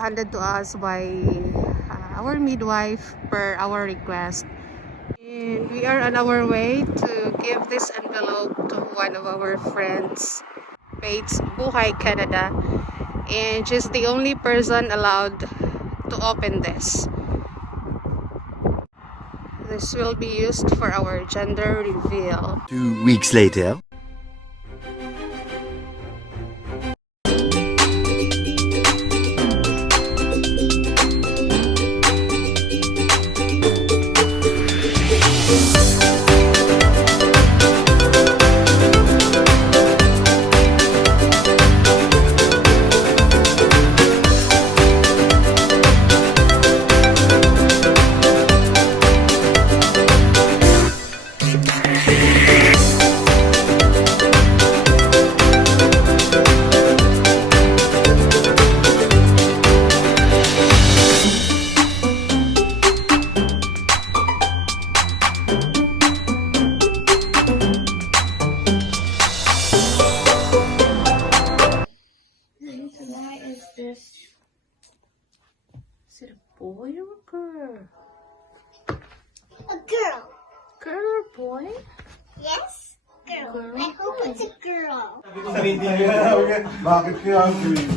handed to us by our midwife per our request. And we are on our way to give this envelope to one of our friends, Faith's Buhay Canada. And she's the only person allowed to open this. This will be used for our gender reveal. 2 weeks later. Is it a boy or a girl? A girl. Girl or boy? Yes? Girl. Girl. I hope it's a girl. Bakit kaya ang green?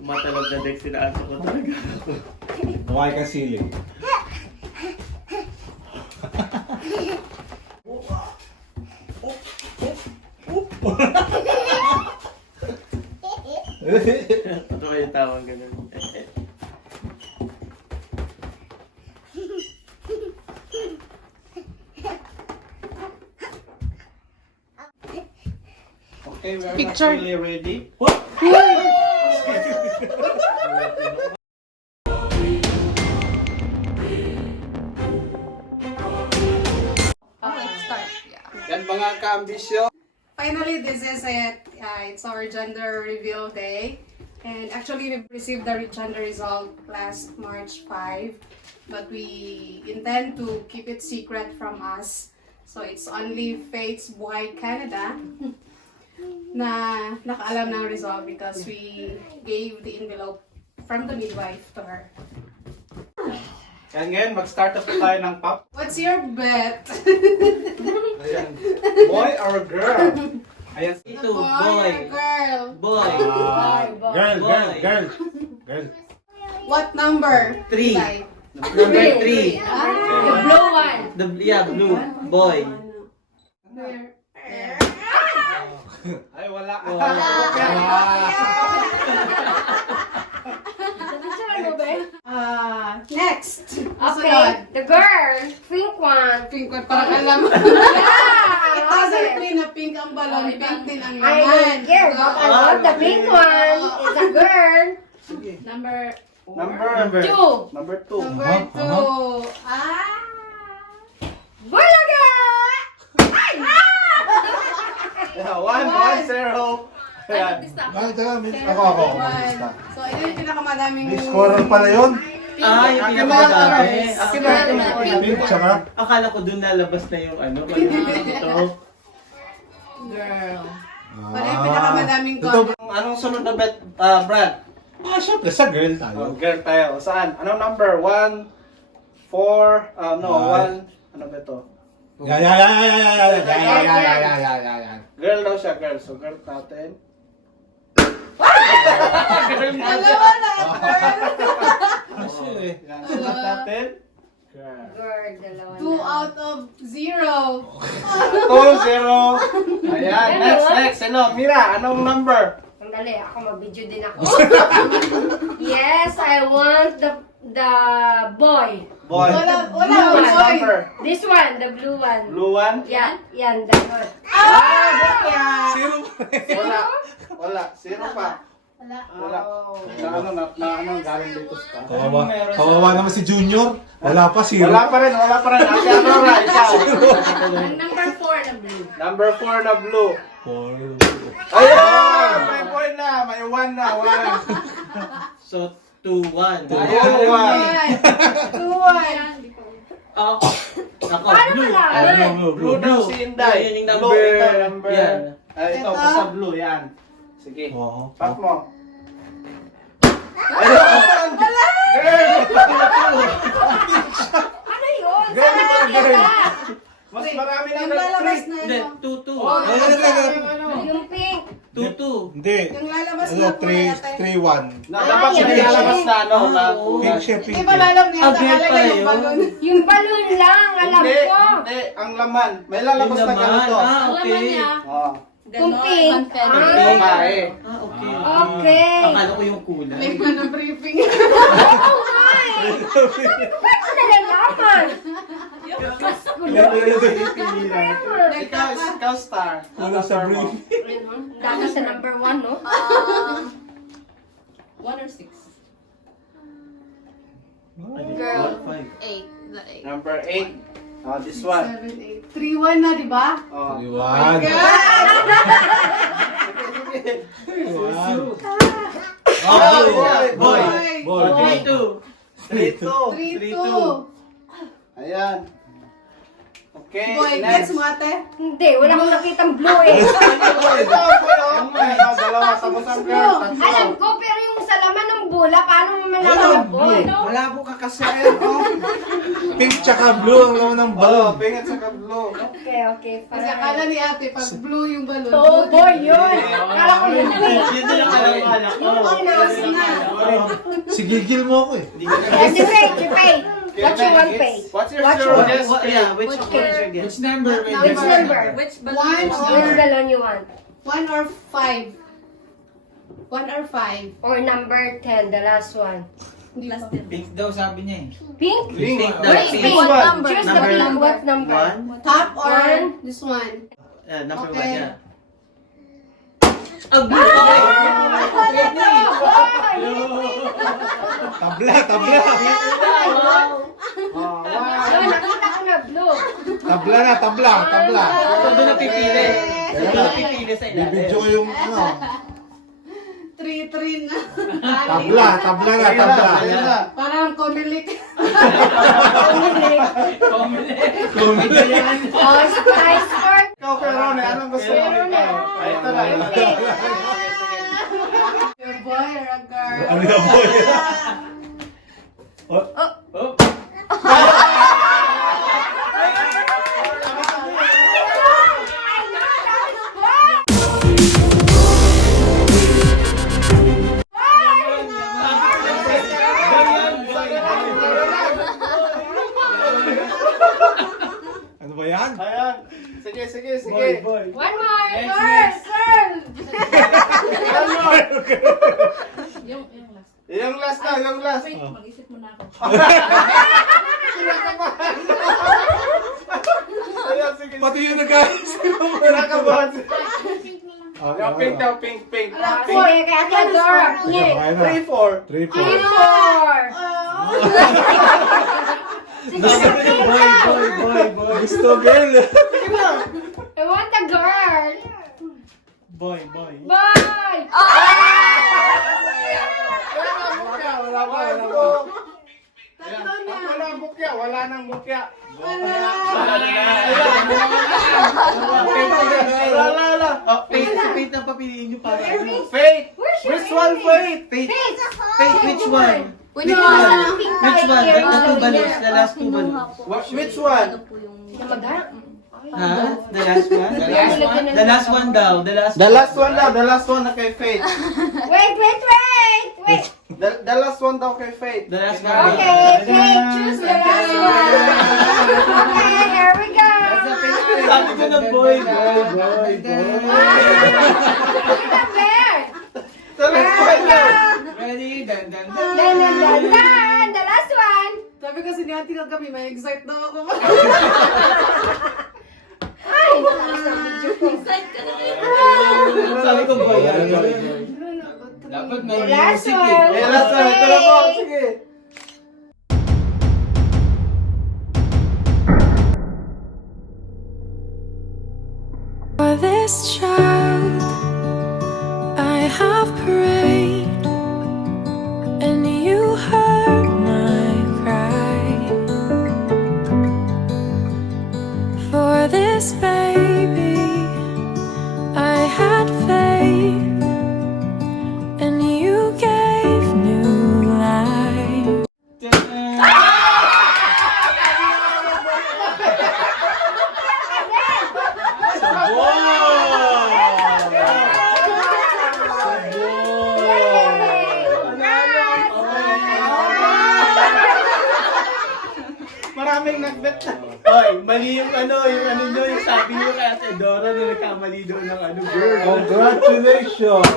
Matalog na deck sinaaso ko talaga. Mukha kang sili. Ano kayo tawag ganun? Okay, we are Picture. not really ready. Okay, start. Yeah. Yan mga ka-ambisyon. Finally, this is it. It's our gender reveal day. And actually, we received the gender result last March 5. But we intend to keep it secret from us. So it's only Faith's Buhay Canada na nakaalam ng result because we gave the envelope from the midwife to her. Yan ngayon, mag-start na po tayo ng pop. What's your bet? Ayan. Boy or girl? Ayan. Ito, Boy boy. or girl? Boy. Girl, Boy. girl. What number? Three. Like, Number 3. The blue one. Yeah, blue. Boy. there. Ay, wala. Next. Okay, the girl, pink one. Pink one, parang alam. Yeah! It doesn't mean na pink ang balon, pink din ang I laman. don't care, but I love the pink one. It's a girl. Number Number 2. Number 2. Number 2. Ah! Bulaga! Yeah, one, 0. Ayan. Bakit ako. One. So, ito yung pinakamadaming... May scorer pala yun. Ah, yung pinakamadami. Akin na. Pink tsaka. Akala ko doon nalabas na yung ano. Ito. Girl. Wala yung pinakamadaming Ito, comment. Anong sunod na bet, Brad? syempre sa girl tayo. Girl tayo. Saan? Anong number? 1, 4, One. 1. Ano ba ito? Yan. Girl daw siya, girl. So, girl natin. Dalawa na, girl. Yan, sunod natin. Girl. Girl, dalawa 2 out of 0. 2, 0. Ayan. Next. Ano? Mira, anong number? Sandali, ako mag-video din ako. Yes, I want the boy. Boy. Wala, Which boy. number? This one, the blue one. Blue one? Yan, that one. Wala. 0 pa. Wala. Na galing dito sa Kawawa naman si Junior. Wala pa, zero. Wala pa rin. Ate Aurora, ikaw. Number 4 na blue. Number 4 na blue. Four. Ayun! May point na. May 1 na. 1. So, 2-1. 2-1. 2-1. Ako, Paano blue. malaman? Blue daw si Inday. Yun yung Blue, number. ito, number. Yan. Ito, Ito. basta blue. Yan. Sige. Oo. Pack mo. Ayun! Ano yun? Girl, Saan girl. nakita? Mas marami na Yung lalabas na Hindi, yun. 2-2. Yung pink. 2-2. Hindi. Yung lalabas Ano, na po na yata. 3-1. Dapat yan. may lalabas na, no? Pink siya, pink. Hindi ba lalam niya? Ah, girl Alagay pala yung yun. balon. Yung balloon lang, alam Hindi, ko. hindi. Ang laman. May lalabas na ganito. Okay. Oh. Kung pink. Babae. Okay. Okay. Akala ko yung kulay. May na briefing. Oo nga eh. Sabi ko, ba't ko nalalaman? Mas gulo. Ikaw, star. Wala sa brief. Dami sa number 1, no? 1 or 6? Girl. 8. Number 8. This one. 7, 8. 3-1 na, di ba? Oh. 3-1. Boy. Boy. 3-2. 3-2. Ayan. Okay, Boy, gets next. mo ate? Hindi, wala akong nakitang blue eh. Ito, dalawa. Tapos ang girl. Tatlo. Alam ko, pero yung sa laman ng bola, paano mo malalaman ko? Malabo ka kasi. Oh. Pink tsaka blue ang laman ng Oh, balon. pink at saka blue. Okay, Kasi akala ni ate, pag blue yung balon. Oo, boy, yun. Akala ko yung pink. Yun din ang alam ko. Yung pinas na. Si Gigil mo ako eh. Yes, you pay. What you want pay? What's your What you zero? want? Yeah, which one is your guess? Which number? Which One Which or balloon you want? 1 or 5. 1 or 5. Or number 10, the last one. Hindi pa. Pink daw sabi niya eh. Pink? Pink daw. Which Pink. pink? What number? Choose the Number pink. What number? 1? Top or One. this one? Number 1, Okay. yeah. Ah, blue! Okay. Tabla, tabla. Oh, Ayun, nakita ko na blue. Tabla na, tabla. Ito doon napipili. Ito Kaya, napipili sa ilalim. bibidyo ko yung ano. 3-3 na. Tabla na, tabla. Ayan na. Parang komilik. Oh, spice for Ikaw, Perone, anong gusto mo? Perone. Ay, ito na. pink. You're a boy or a girl? Ano na boy? Oh. I know that is good. Ano ba yan? Ayan. Sige. One more. Girl! Yung last. Yung last. Wait, mag-isip mo na ako. Ayan, sige. Pati yun na guys. Kinakabahan. Pink na lang. Yung pink daw, pink. Boy, kaya ka Dora. Pink. 3-4. 3-4. 4. Gusto girl. I want a girl. Boy, boy. Boy! Wala pa. Wala bukya, wala nang bukya. Wala. Oh, Faith, si Faith ang papiliin niyo para ano. Faith! Where's your Which one, Faith? Faith, Faith, which one? Which Which one? one? Which one? The two balloons, the last two balloons. Which one? Ha? The last one? The last one daw, the last The last one daw, the last one na kay Faith. Wait! The last one daw kay Faith. The last one. Okay, Faith, choose the last one. Okay, here we go. Sabi ko na boy. Wait a minute. The last one daw. Ready? Dan. Dun. The last one. Sabi kasi ni Ate kagabi, may excite daw ako. Sabi ko boy. Dapat may Last music one. eh. Last one. Ito na po. Sige. For this child, I have prayed, and you heard my cry. For this baby, I had faith, and you gave new life. Maraming nagbet na. Oy, mali yung ano nyo, yung sabi nyo kaya sa Dora na nagkamali doon ng ano, girl. Congratulations!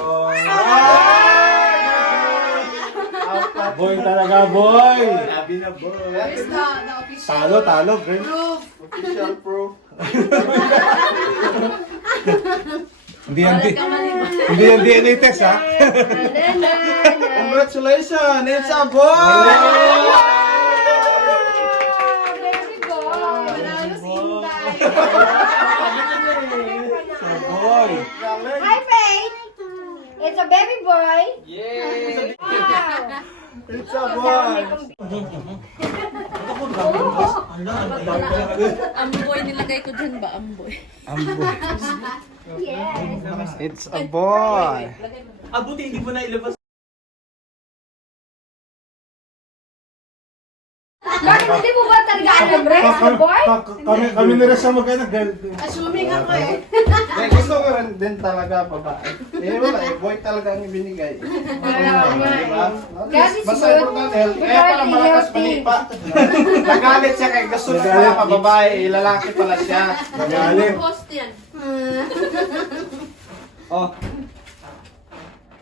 Boy talaga, boy! Sabi na boy. Where's the official Talo, girl. proof? Official proof. Hindi yan DNA test, ha? Congratulations! It's a boy! Very good. Manalo si Inday. Boy! Hi, Faith. It's a baby boy. Yay! Wow. It's a boy! Amboy nilagay ko dyan ba? Amboy. Yes. It's a boy! Buti hindi mo na ilabas. Bakit hindi mo ba talaga alam, Rex, the boy? Kami na rin siya mag-anak, girl. Assuming ako eh. Eh, gusto ko rin din talaga babae. Eh, wala eh. Boy talaga ang ibinigay. Diba? God is Basta good. importante, health. Kaya pala malakas manipa. Nagalit siya kay gusto niya pala pa babae. Lalaki pala siya. Magaling. Post yan. Oh.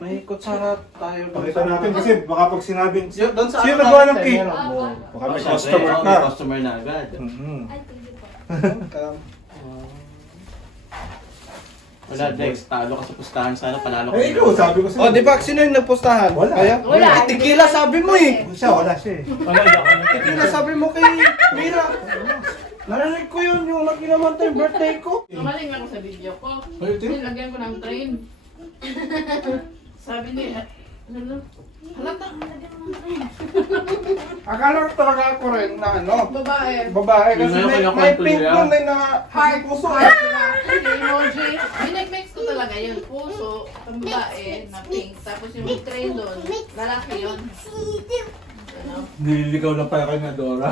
May kutsara tayo. Pakita natin kasi baka pag sinabing... Doon sa Sino ano nagawa ng natin, cake? meron mo. Baka may customer ka. May customer na agad. Mhm. Wala, Dex. Talo ka sa pustahan. Sana panalo ka. Eh, ikaw, sabi ko sa'yo. Oh, di ba? Sino yung nagpustahan? Wala. Kaya? Wala. Eh, tequila sabi mo eh. Wala siya eh. Tequila sabi mo kay Mira. Narinig ko yun, yung naman tayo birthday ko. Tumaling ako sa video ko. Nilagyan ko ng train. Sabi niya, halata. Akala ko talaga ako rin na ano, Babae. babae kasi Yun na, may kaya pink control doon may na heart puso eh. Emoji. Minag-mix ko talaga yun. Puso, ang babae na pink. Tapos yung train doon, lalaki yun. Ano? Nililigaw na pala kayo na Dora.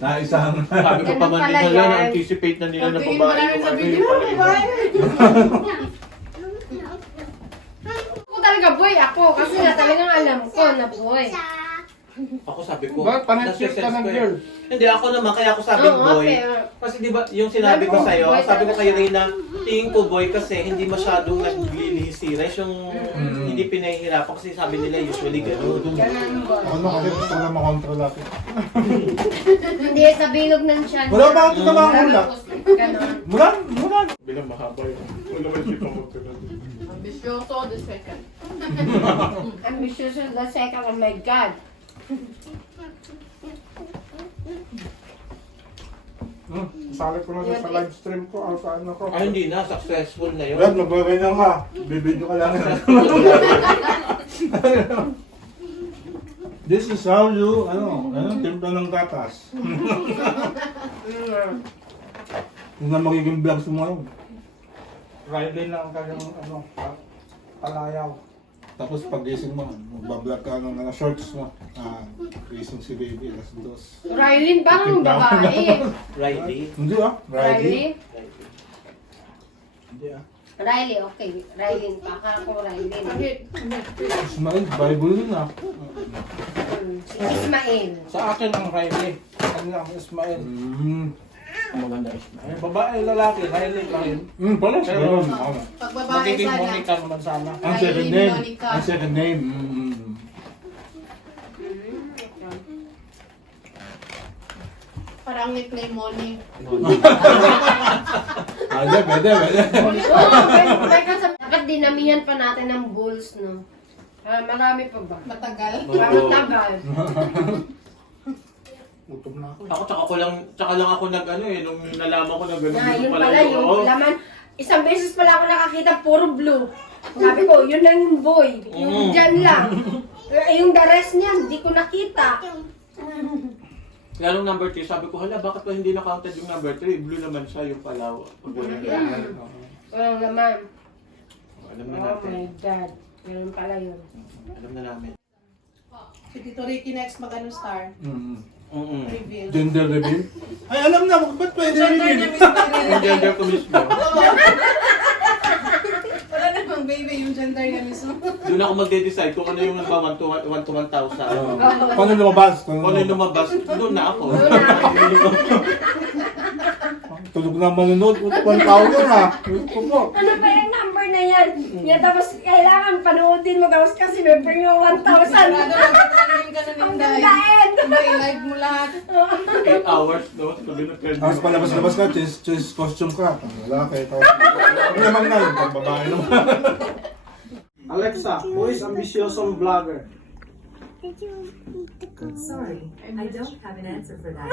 Naisang. Sabi ko pa man Ganun pala nila yan. na-anticipate na nila na Pagtingin mo babae lang yung sa ano video, yung babae. Ako talaga boy ako kasi nga talagang alam ko na boy. Ako sabi ko, Bakit panat-shoot ka nasa ng sense ko girl? Hindi, ako naman, kaya ako sabi Oo, boy. fair. Kasi di ba, yung sinabi ko sa'yo, Boy sabi ko talaga kay siya. Reyna, tingin ko boy kasi hindi masyadong naglilihi si Resh, yung hindi pinahihirapan kasi sabi nila usually gano'n. Ano kasi gusto ko na makontrol natin. Hindi sa bilog ng tiyan. Wala ba ito na mga hula? Ganon. Mulan! Bilang mahaba yun. Wala ba siya Ambisyoso, the second. Ambitious the second, oh my God. Sali ko na sa live stream ko. Sa ano ko. Ay, hindi na. Successful na yun. Brad, magbaganyan ka. Bibidyo ka lang. This is how you, timpla ng gatas. Yun na magiging vlogs mo ngayon. Riley lang kanyang, palayaw. Tapos pag-gising mo, magbablog ka ng shorts mo. Gising si baby, alas 2. Rylin, parang babae. Riley. Hindi Riley? Hindi Riley, okay. Rylin pa. Ako Rylin. Ismail, Bible yun Si Ismael. Sa akin ang Riley. Ano lang, Ismael. Maganda Ismael. Ay, babae, lalaki, Riley pa rin. Pala, Pero, Pag babae magiging sana. Monica naman sana. Ang second Riley name. Monica. Ang second name. Parang nickname Moni. Pwede. Dapat dinamihan pa natin ng bulls, no? Marami pa ba? Matagal. Parang tagal. Utom na ako. Ako, tsaka lang ako nung nalaman ko na gano'n. Na, yun pala pala yung Oo. laman. Isang beses pala ako nakakita, puro blue. Sabi ko, yun lang yung boy. Yung dyan lang. Yung the rest niya, hindi ko nakita. Kaya nung number 3, sabi ko, hala, bakit pa hindi na-counted yung number 3? Blue naman siya, yung palaw. Walang laman. Alam na Oh natin. my God. Ganun pala yun. Alam na namin. Si Tito Ricky next mag-ano star. Reveal. Gender reveal? Ay, alam na, ba't pwede reveal? Yung gender ko mismo. Wala namang baby yung gender niya mismo. Doon ako magde-decide kung ano yung 1 to 1,000. Paano lumabas? Kung ano yung lumabas, doon na ako. Tulog na manunod. 1,000 ha. Ano ba yung number na yan? Yan, tapos kailangan panoodin mo. Tapos kasi may bring yung 1,000. Sigurado magtatanggin ka na ng Ang dahil. gagain! May live mo lahat. 8 hours, no? Sabi na Tapos palabas-labas ka, change costume ka. Lalaki, tapos. Ano naman na yun? Pag babae naman. Alexa, who is ambitiosong vlogger? Did you eat the girl? Sorry, I don't have an answer for that.